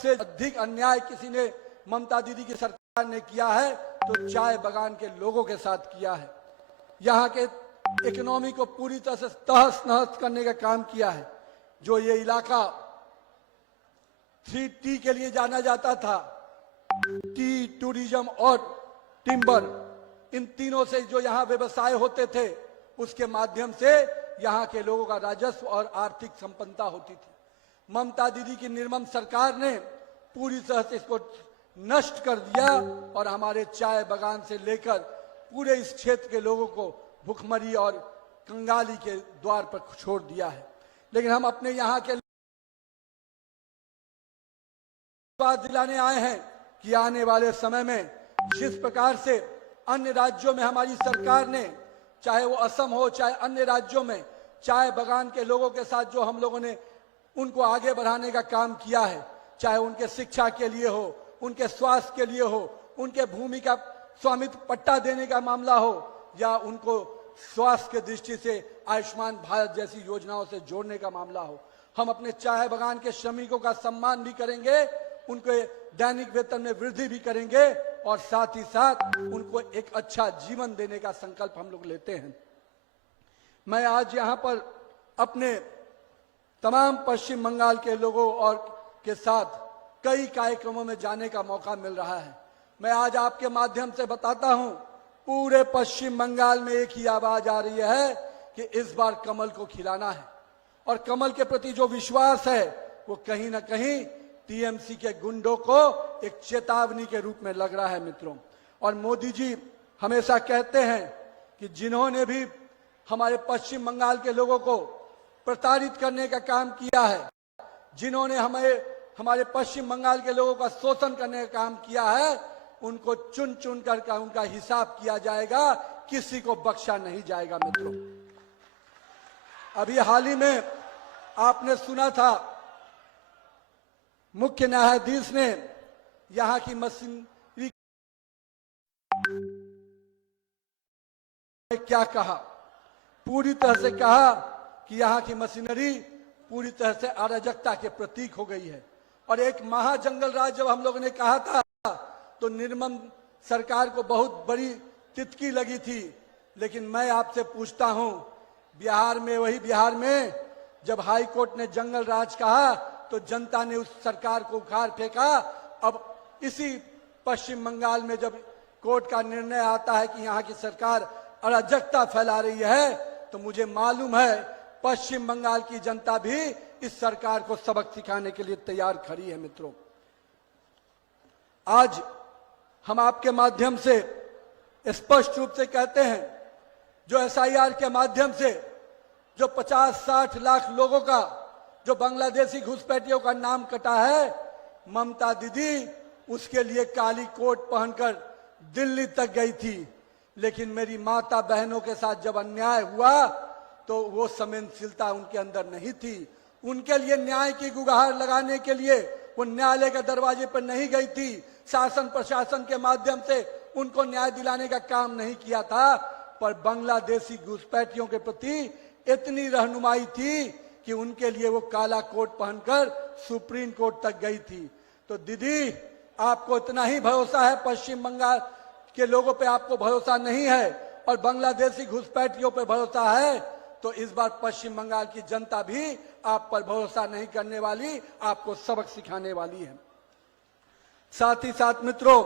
सबसे अधिक अन्याय किसी ने ममता दीदी की सरकार ने किया है तो चाय बागान के लोगों के साथ किया है। यहाँ के इकोनॉमी को पूरी तरह से तहस नहस करने का काम किया है। जो ये इलाका 3T के लिए जाना जाता था, टी, टूरिज्म और टिम्बर, इन तीनों से जो यहाँ व्यवसाय होते थे उसके माध्यम से यहाँ के लोगों का राजस्व और आर्थिक संपन्नता होती थी। ममता दीदी की निर्मम सरकार ने पूरी तरह से इसको नष्ट कर दिया और हमारे चाय बागान से लेकर पूरे इस क्षेत्र के लोगों को भुखमरी और कंगाली के द्वार पर छोड़ दिया है। लेकिन हम अपने यहाँ के बात दिलाने आए हैं कि आने वाले समय में जिस प्रकार से अन्य राज्यों में हमारी सरकार ने, चाहे वो असम हो चाहे अन्य राज्यों में, चाय बागान के लोगों के साथ जो हम लोगों ने उनको आगे बढ़ाने का काम किया है, चाहे उनके शिक्षा के लिए हो, उनके स्वास्थ्य के लिए हो, उनके भूमि का स्वामित्व पट्टा देने का मामला हो, या उनको स्वास्थ्य की दृष्टि से आयुष्मान भारत जैसी योजनाओं से जोड़ने का मामला हो, हम अपने चाय बागान के श्रमिकों का सम्मान भी करेंगे, उनके दैनिक वेतन में वृद्धि भी करेंगे और साथ ही साथ उनको एक अच्छा जीवन देने का संकल्प हम लोग लेते हैं। मैं आज यहाँ पर अपने तमाम पश्चिम बंगाल के लोगों और के साथ कई कार्यक्रमों में जाने का मौका मिल रहा है। मैं आज आपके माध्यम से बताता हूं, पूरे पश्चिम बंगाल में एक ही आवाज आ रही है कि इस बार कमल को खिलाना है। और कमल के प्रति जो विश्वास है वो कहीं ना कहीं टीएमसी के गुंडों को एक चेतावनी के रूप में लग रहा है मित्रों। और मोदी जी हमेशा कहते हैं कि जिन्होंने भी हमारे पश्चिम बंगाल के लोगों को प्रताड़ित करने का काम किया है, जिन्होंने हमारे पश्चिम बंगाल के लोगों का शोषण करने का काम किया है, उनको चुन चुन कर उनका हिसाब किया जाएगा, किसी को बख्शा नहीं जाएगा मित्रों। अभी हाल ही में आपने सुना था मुख्य न्यायाधीश ने यहाँ की मशीनरी क्या कहा, पूरी तरह से कहा कि यहाँ की मशीनरी पूरी तरह से अराजकता के प्रतीक हो गई है। और एक महाजंगल राज जब हम लोगों ने कहा था तो निर्मम सरकार को बहुत बड़ी तितकी लगी थी। लेकिन मैं आपसे पूछता हूं, बिहार में जब हाई कोर्ट ने जंगल राज कहा तो जनता ने उस सरकार को उखाड़ फेंका। अब इसी पश्चिम बंगाल में जब कोर्ट का निर्णय आता है कि यहाँ की सरकार अराजकता फैला रही है, तो मुझे मालूम है पश्चिम बंगाल की जनता भी इस सरकार को सबक सिखाने के लिए तैयार खड़ी है मित्रों। आज हम आपके माध्यम से स्पष्ट रूप से कहते हैं, जो एसआईआर के माध्यम से जो 50-60 लाख लोगों का, जो बांग्लादेशी घुसपैठियों का नाम कटा है, ममता दीदी उसके लिए काली कोट पहनकर दिल्ली तक गई थी। लेकिन मेरी माता बहनों के साथ जब अन्याय हुआ तो वो संवेदनशीलता उनके अंदर नहीं थी। उनके लिए न्याय की गुहार लगाने के लिए वो न्यायालय के दरवाजे पर नहीं गई थी, शासन प्रशासन के माध्यम से उनको न्याय दिलाने का काम नहीं किया था। पर बांग्लादेशी घुसपैठियों के प्रति इतनी रहनुमाई थी कि उनके लिए वो काला कोट पहनकर सुप्रीम कोर्ट तक गई थी। तो दीदी, आपको इतना ही भरोसा है, पश्चिम बंगाल के लोगों पे आपको भरोसा नहीं है और बांग्लादेशी घुसपैठियों पे भरोसा है, तो इस बार पश्चिम बंगाल की जनता भी आप पर भरोसा नहीं करने वाली, आपको सबक सिखाने वाली है। साथ ही साथ मित्रों,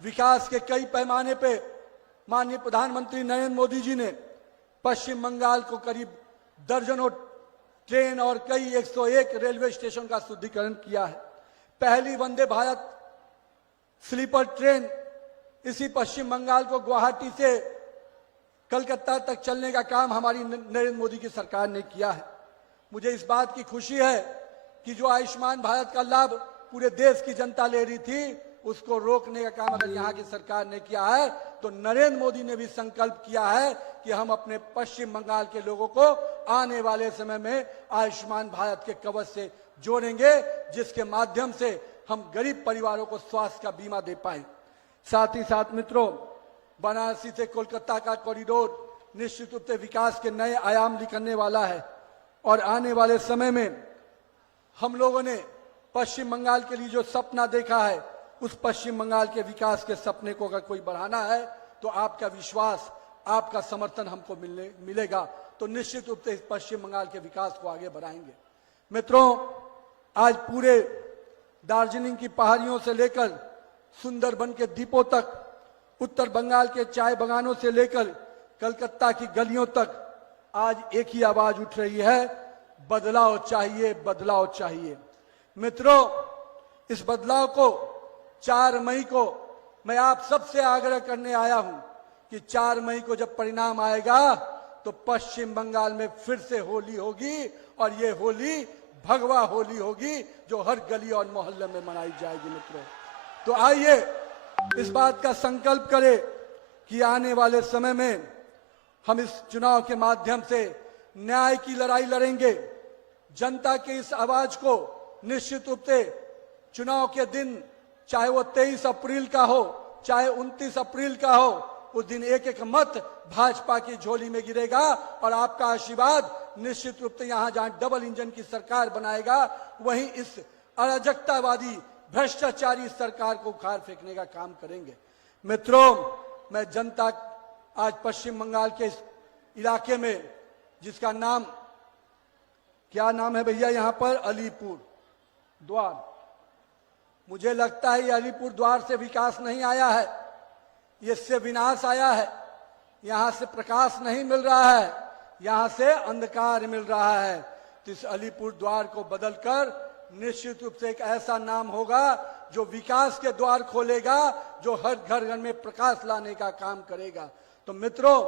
विकास के कई पैमाने पे माननीय प्रधानमंत्री नरेंद्र मोदी जी ने पश्चिम बंगाल को करीब दर्जनों ट्रेन और कई 101 रेलवे स्टेशन का शुद्धिकरण किया है। पहली वंदे भारत स्लीपर ट्रेन इसी पश्चिम बंगाल को गुवाहाटी से कलकत्ता तक चलने का काम हमारी नरेंद्र मोदी की सरकार ने किया है। मुझे इस बात की खुशी है कि जो आयुष्मान भारत का लाभ पूरे देश की जनता ले रही थी, उसको रोकने का काम अगर यहाँ की सरकार ने किया है, तो नरेंद्र मोदी ने भी संकल्प किया है कि हम अपने पश्चिम बंगाल के लोगों को आने वाले समय में आयुष्मान भारत के कवच से जोड़ेंगे, जिसके माध्यम से हम गरीब परिवारों को स्वास्थ्य का बीमा दे पाए। साथ ही साथ मित्रों, बनारसी से कोलकाता का कॉरिडोर निश्चित रूप से विकास के नए आयाम निकलने वाला है और आने वाले समय में हम लोगों ने पश्चिम बंगाल के लिए जो सपना देखा है, उस पश्चिम बंगाल के विकास के सपने को अगर कोई बढ़ाना है तो आपका विश्वास, आपका समर्थन हमको मिलेगा, तो निश्चित रूप से इस पश्चिम बंगाल के विकास को आगे बढ़ाएंगे। मित्रों, आज पूरे दार्जिलिंग की पहाड़ियों से लेकर सुंदरबन के द्वीपों तक, उत्तर बंगाल के चाय बागानों से लेकर कलकत्ता की गलियों तक आज एक ही आवाज उठ रही है, बदलाव चाहिए, बदलाव चाहिए। मित्रों, इस बदलाव को 4 मई को मैं आप सबसे आग्रह करने आया हूं कि 4 मई को जब परिणाम आएगा तो पश्चिम बंगाल में फिर से होली होगी, और ये होली भगवा होली होगी जो हर गली और मोहल्ले में मनाई जाएगी। मित्रों, तो आइए इस बात का संकल्प करें कि आने वाले समय में हम इस चुनाव के माध्यम से न्याय की लड़ाई लड़ेंगे। जनता के इस आवाज को निश्चित रूप से चुनाव के दिन, चाहे वो 23 अप्रैल का हो, चाहे 29 अप्रैल का हो, उस दिन एक एक मत भाजपा की झोली में गिरेगा, और आपका आशीर्वाद निश्चित रूप से यहां जहां डबल इंजन की सरकार बनाएगा, वहीं इस अराजकतावादी भ्रष्टाचारी सरकार को उखाड़ फेंकने का काम करेंगे। मित्रों, मैं जनता, आज पश्चिम बंगाल के इस इलाके में, जिसका नाम, क्या नाम है भैया यहां पर, अलीपुर द्वार, मुझे लगता है ये अलीपुर द्वार से विकास नहीं आया है, इससे विनाश आया है। यहां से प्रकाश नहीं मिल रहा है, यहां से अंधकार मिल रहा है। तो इस अलीपुर द्वार को बदलकर निश्चित रूप से एक ऐसा नाम होगा जो विकास के द्वार खोलेगा, जो हर घर घर में प्रकाश लाने का काम करेगा। तो मित्रों,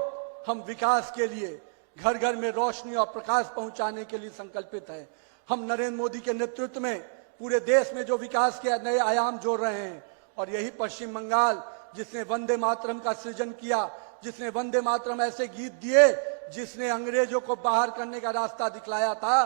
हम विकास के लिए, घर घर में रोशनी और प्रकाश पहुंचाने के लिए संकल्पित हैं। हम नरेंद्र मोदी के नेतृत्व में पूरे देश में जो विकास के नए आयाम जोड़ रहे हैं, और यही पश्चिम बंगाल, जिसने वंदे मातरम का सृजन किया, जिसने वंदे मातरम ऐसे गीत दिए जिसने अंग्रेजों को बाहर करने का रास्ता दिखलाया था,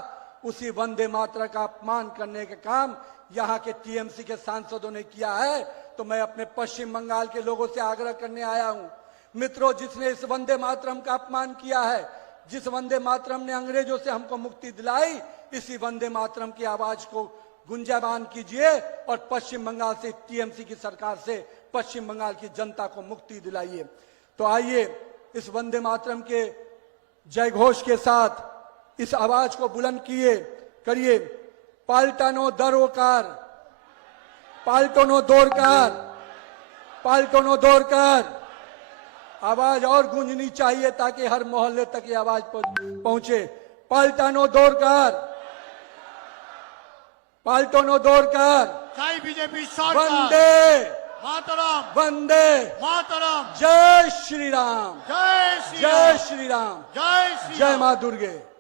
उसी वंदे मातरम का अपमान करने का काम यहाँ के टीएमसी के सांसदों ने किया है। तो मैं अपने पश्चिम बंगाल के लोगों से आग्रह करने आया हूँ, मित्रों, जिसने इस वंदे मातरम का अपमान किया है, जिस वंदे मातरम ने अंग्रेजों से हमको मुक्ति दिलाई, इसी वंदे मातरम की आवाज को गुंजायमान कीजिए, और पश्चिम बंगाल से, टीएमसी की सरकार से पश्चिम बंगाल की जनता को मुक्ति दिलाइए। तो आइए इस वंदे मातरम के जय घोष के साथ इस आवाज को बुलंद करिए, पाल्टानो दरोकार, पाल्टोनो दोरकार, पाल्टोनो दोरकार। आवाज और गूंजनी चाहिए ताकि हर मोहल्ले तक ये आवाज पहुंचे। पाल्टानो दोरकार, पाल्टोनो दोरकार, जय बीजेपी सरकार, वंदे मातरम, वंदे मातरम, जय श्री राम, जय श्री जय राम, श्री राम, जय श्री जय राम। मां दुर्गे।